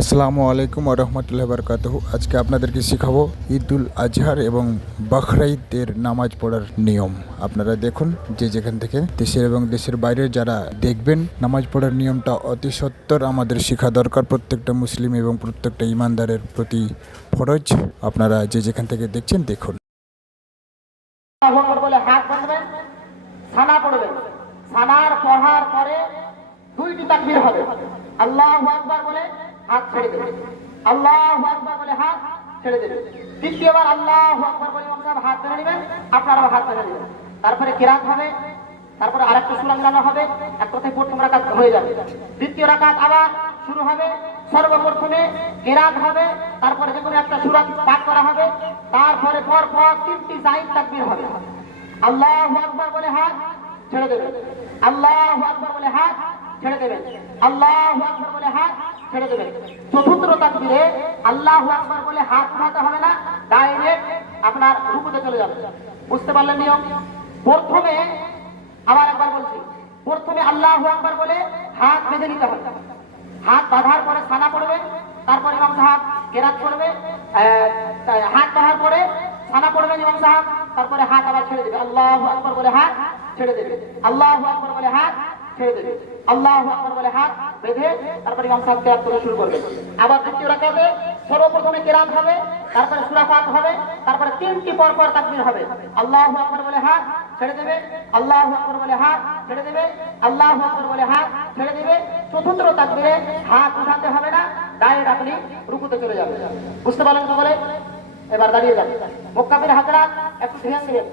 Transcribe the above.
আসসালামু আলাইকুম ওয়া রাহমাতুল্লাহি ওয়া বারাকাতুহু। আজকে আপনাদেরকে শেখাবো ঈদুল আজহার এবং বকরাঈদের নামাজ পড়ার নিয়ম। আপনারা দেখুন, যে যেখান থেকে দেশের এবং দেশের বাইরের যারা দেখবেন, নামাজ পড়ার নিয়মটা অতি সত্বর আমাদের শেখা দরকার। প্রত্যেকটা মুসলিম এবং প্রত্যেকটা ইমানদারের প্রতি ফরজ। আপনারা যে যেখান থেকে দেখছেন দেখুন। আল্লাহু আকবার বলে হাত বাঁধবেন, সানা পড়বেন। সানার পড়ার পরে দুইটি তাকবীর হবে। আল্লাহু আকবার বলে হাত ছেড়ে দেবেন, আল্লাহু আকবার বলে হাত ছেড়ে দেবেন। দ্বিতীয়বার আল্লাহু আকবার বলে ইমাম সাহেব হাত ধরে নেবেন, আপনারাও হাত ধরে নেবেন। তারপরে কিরাত হবে, তারপরে আরেকটা সূরা মিলানো হবে, এক কথায় প্রথম রাকাত হয়ে যাবে। দ্বিতীয় রাকাত আবার শুরু হবে। সর্বপ্রথমে কিরাত হবে, তারপরে যে কোনো একটা সূরা পাঠ করা হবে, তারপরে পর পর তিনটি জাহিদ তাকবীর হবে। আল্লাহু আকবার বলে হাত ছেড়ে দেবেন, আল্লাহু আকবার বলে হাত ছেড়ে দেবেন, আল্লাহু আকবার বলে হাত ছেড়ে দেবেন। চতুর্থ তাকবীরে আল্লাহু আকবার বলে হাত উঠাতে হবে না, ডাইরেক্ট আপনার রুকুতে চলে যাবে। বুঝতে পারলেন নিয়ম? প্রথমে আবার একবার বলছি, প্রথমে আল্লাহু আকবার বলে হাত বেঁধে নিতে হবে। হাত বাঁধার পরে সানা পড়বে, তারপর ইমাম সাহেব কেরাত করবে। হাত বাঁধার পরে সানা পড়বেন ইমাম সাহেব, তারপরে হাত আবার ছেড়ে দেবে। আল্লাহু আকবার বলে হাত ছেড়ে দেবে, আল্লাহু আকবার বলে হাত ছেড়ে দেবে, আল্লাহু আকবার বলে হাত বেঁধে তারপর ইমাম সাহেব কেরাত করে শুরু করবে। আবার দ্বিতীয় রাকাতে সর্বপ্রথমে কেরাত হবে, তারপরে সূরা পাঠ হবে, তারপরে তিনটি পর পর তাকবীর হবে। আল্লাহু আকবার বলে হাত ছেড়ে দেবে, আল্লাহু আকবার বলে হাত ছেড়ে দেবে, আল্লাহু আকবার বলে হাত ছেড়ে দেবে। চতুর্থ তাকবীরে হাত উঠাতে হবে না, ডাইরেক্ট আপনি রুকুতে চলে যাবেন। বুঝতে পারলেন তো? বলে এবার দাঁড়িয়ে যান। মুক্কাবির হাজরাত একটু ধ্যান দিবেন।